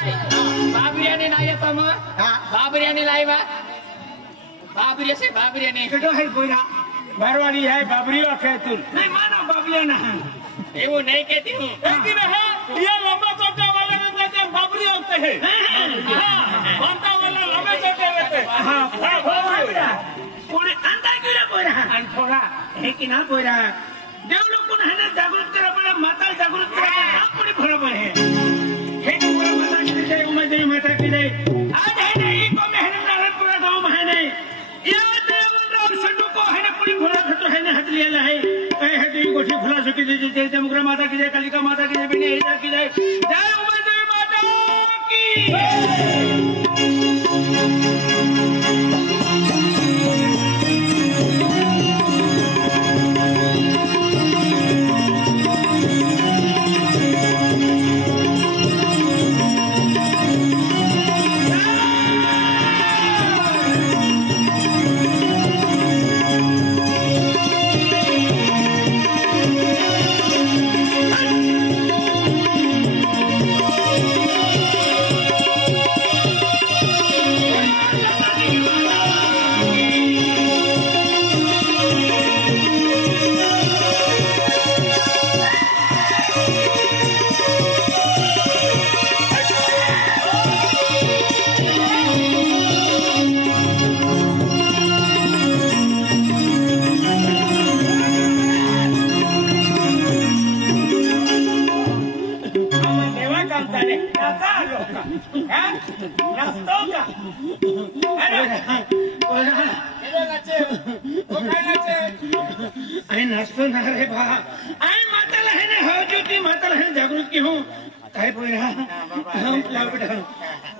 बाबरियाने नाही येतो मग बाबरियाने लाईवा बाबरी से बाबरियाने केटो है कोईरा बारवाड़ी है बाबरी है तू नहीं मानो बाबरिया ना ये वो नहीं कहती हूँ कहती ना है ये लंबा चौका वाला में कहते बाबरी होते हैं बनता वाला लंबे चौके रहते हां पूरे अंदर गिरा कोईरा अनथोड़ा है कि ना कोईरा देव लोग को है ना जागरूक करा बड़ा माता जागरूक करा आप पूरी बराबर है पूरा माता की जय उमा देवी माता की जय आज है नहीं को मेहनत नारायणपुरा गांव में है नहीं या देवराव संडू को है ना पूरी घोड़ा खतो है ना हट लिया है कहे है तो गोठी खुला सके जय जय जमुग्रा माता की जय कालिका माता की जय बिने हीरा की जय जय उमा देवी माता की नाचतो ना रे भा आई माताला है ना हो ज्योति माताला है जागृत की हूँ काय बोल रहा हम लाओ बेटा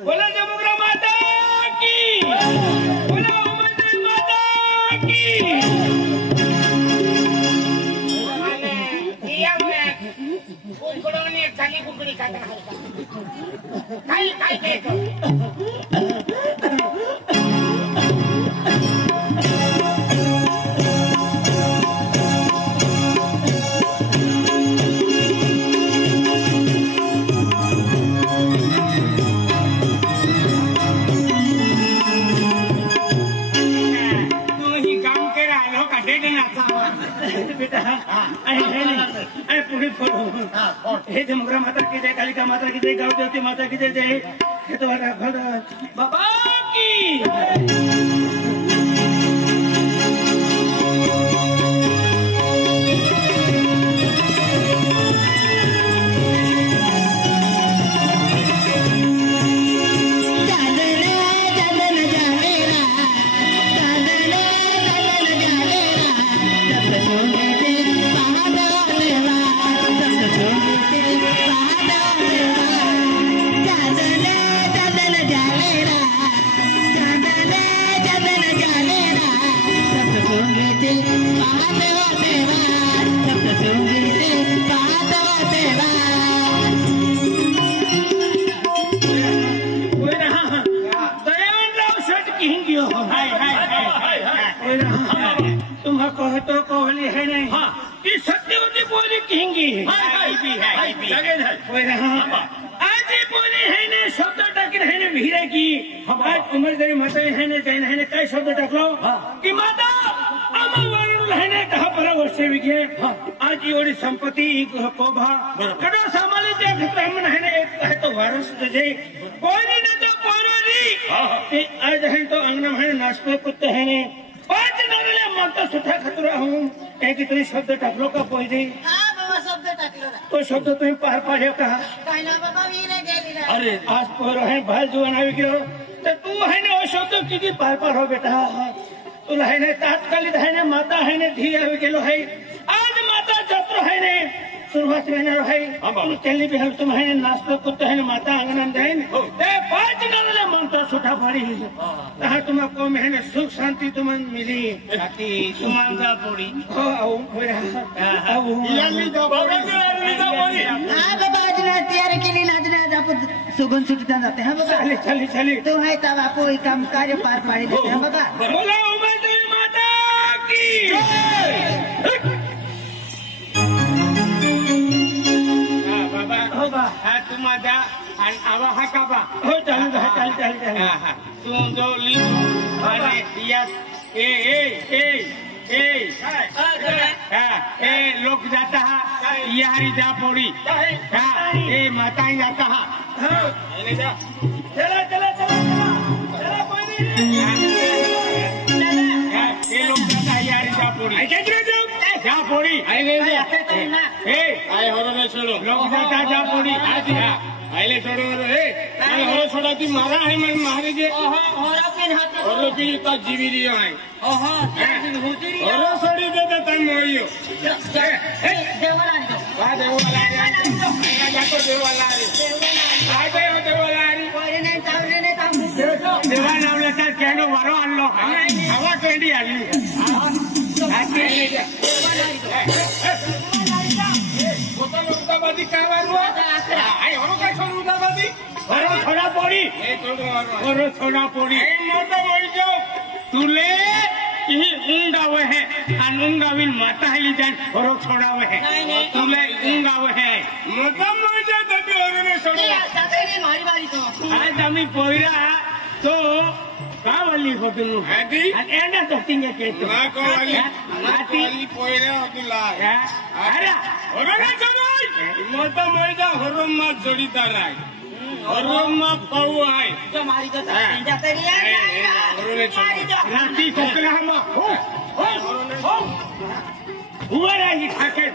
बोला जमुग्रा माता की बोला उमा देवी माता की दिया मैं कुकड़ों ने खाली कुकड़ी खाता खाई खाई देखो हे जमुग्रा माता की जय कालिका माता की जय गाँव देवती माता की जय जय तो बाबा की तो कोहली है नहीं कि सत्यवती बोली कहेंगी आज बोली है ने शब्द टाकिन है ने भीरे की आज उमर देवी माता है ने जैन है ने कई शब्द टाकलो कि माता अमर है ने कहा पर वर्षे विगे आज योड़ी संपत्ति कोभा कड़ो सामाली देख ब्राह्मण है ने एक है तो वारस दे कोई नहीं तो कोई नहीं आज है तो अंगना है नाचते कुत्ते है ने पांच नारले माता सुठा खतरा हूँ कहीं कि तुझे शब्द टाकलो का पोई दे शब्द टाकलो तो शब्द तुम्हें पार पाड़े कहा बाबा अरे आज पोरो है भाल जुआन आवी गिरो तो तू है ने वो शब्द की पार पार हो बेटा तुला है ने तात्कालिक है ने माता है ने धी आवी गेलो है आज माता जत्र है ने शुरुआत में न रहे चली भी हम तुम है नाचते कुत्ते है माता आंगन देन ते पांच नारले मानता सुठा पड़ी कहा तुमको मेहनत सुख शांति तुम मिली तुम्हारा पूरी हो आओ मेरा आओ बाबा आज ना तैयार केली नाचना आपण सुगन सुटता जाते हैं बाबा चली चली चली तू है तब आपको काम कार्य पार पाड़ी देते हैं बाबा बोला उमा देवी माता की बाबा तू माझ्या आणि आवा हा काबा हो चालू तू जो ली आणि या लोक जाता हा यारी जा पोड़ी माता जाता हा चला कोई नहीं ये लोग जाता है यारी जा पोड़ी जा पोड़ी लोग जाता जा पोड़ी आइले छोड़ो हरो छोड़ा ती मारा है मैं मारे जे हरो की तो जीवी दियो है हरो छोड़ी दे दे तन मोइयो देवाला वाह देवाला जातो देवाला आ गयो देवाला कोई नहीं चावरे ने काम देवा नाम लेता केनो वारो आलो हवा केंडी आली उदाबादी काय वारुआ आई हरो काय छोड़ उदाबादी हरो छोड़ा पोड़ी हरो छोड़ा पोड़ी मोटो मोइजो तुले ऊंगावे है अनुंगाविन माता हली जान हरो छोड़ावे है तुले ऊंगावे है मोटो मोइजो तबी हरो ने छोड़ो साथे मारी बारी तो आज आम्ही पोयरा तो कावली होतनु आदी आणि एंडा तो तिंगे केतो ना कोवाली आती पोयरा होतला अरे हरो ने छोड़ो मोटो मोइजो हरो मा जोडीदार आहे हरो मा पाऊ आहे जो मारी तो जाते राती कोकलामा हो हुआ रही ठाके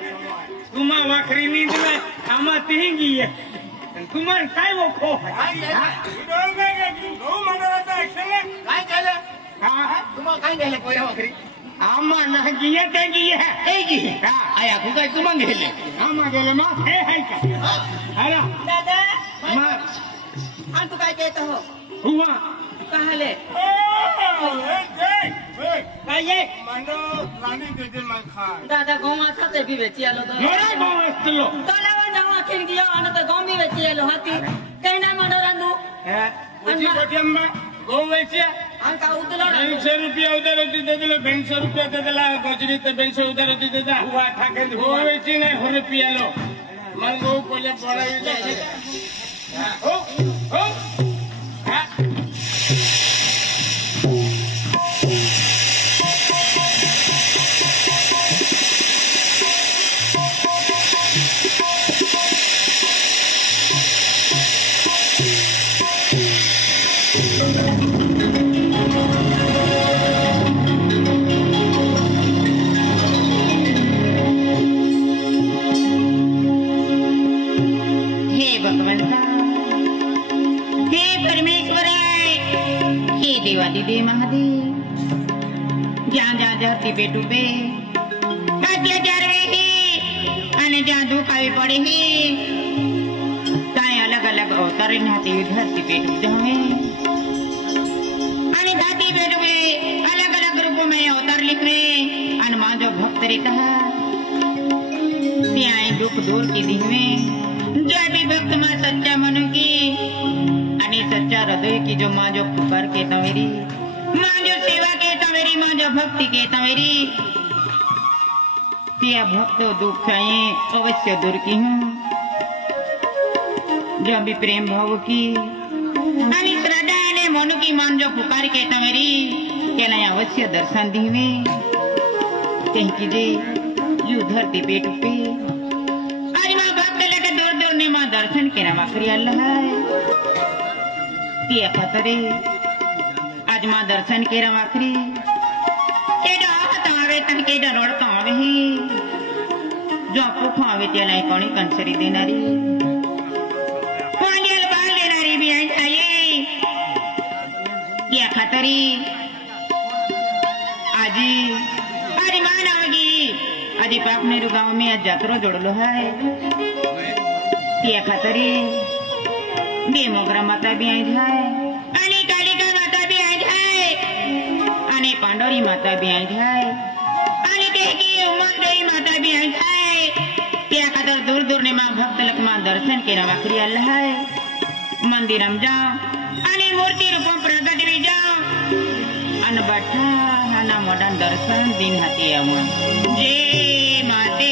तुम्हा वाखरी नींद में आमा तिंगी है तुम्हार काय वो खो काय गेले पोरा वगैरे आमा ना गिये ते गिये है गी आया को काय तुम गेले आमा गेले मा हे है का अरे दादा मा आणि तू काय देत हो हुआ कहाले काय मनो रानी दे मन खा दादा गोमा खाते भी बेची आलो तो मोरा गोस्तलो तलावा जावा खिन गयो अन तो गोम भी बेची आलो हाती कैना मनो रंदू उसी कोटियम गो बेचिया अंका उतलो 200 रुपया उधर दे दिलो 200 रुपया दे दिला बजरी ते 200 उधर दे देता हुआ ठाके हुआ बेची ने हो रुपया लो मन गो पहिले पड़ाई जाए हो दे महादेव ज्યાં જ્યાં ધરતી પેટ ઉભે અત્યાચાર વેહી અને જ્યાં દુઃખ આવી પડે હે ત્યાં અલગ અલગ અવતારી નાતી ધરતી પેટ ઉજાવે અને ધરતી પેટ ઉભે अलग अलग रूपों में अवतार लिखवे અને मां जो भक्त रहता ત્યાં दुख दूर की दिहवे जो भी भक्त मां सच्चा मन की અને सच्चा हृदय की जो मां जो पुकार के तवेरी मां जो सेवा के तवेरी मां जो भक्ति के तवेरी त्या भक्त दुख आए अवश्य दूर की हूँ जो भी प्रेम भाव की आणि श्रद्धा ने मन की मान जो पुकार के तवेरी के नया अवश्य दर्शन दीवे कहीं कीजे यू धरती पेट पे आज मां भक्त लेके दूर दूर ने मां दर्शन के रमा करी अल्लाह त्या खतरे आज मां दर्शन के रमा करी केडा हतावे तन केडा रडता आवे जो पुख आवे त्याला कोणी कंसरी देणारी पांडेल बाल देणारी भी आहे त्या खतरी आजी अरे मान आवगी आजी पापनेरू गांव में आज जात्रा जोड़लो है त्या खतरी बे मोगरा माता भी आई जाए आणि कालिका माता भी आई जाए आणि पांडोरी माता भी आई जाए आणि तेकी उमंगई माता भी आई जाए त्या खातर दूर दूर ने मां भक्त लक मां दर्शन के नवा करी अल्लाह है मंदिरम जाओ आणि मूर्ति रूपम प्रगट भी जाओ अन बैठा नाना मोडन दर्शन दिन हाथी आवन जय माते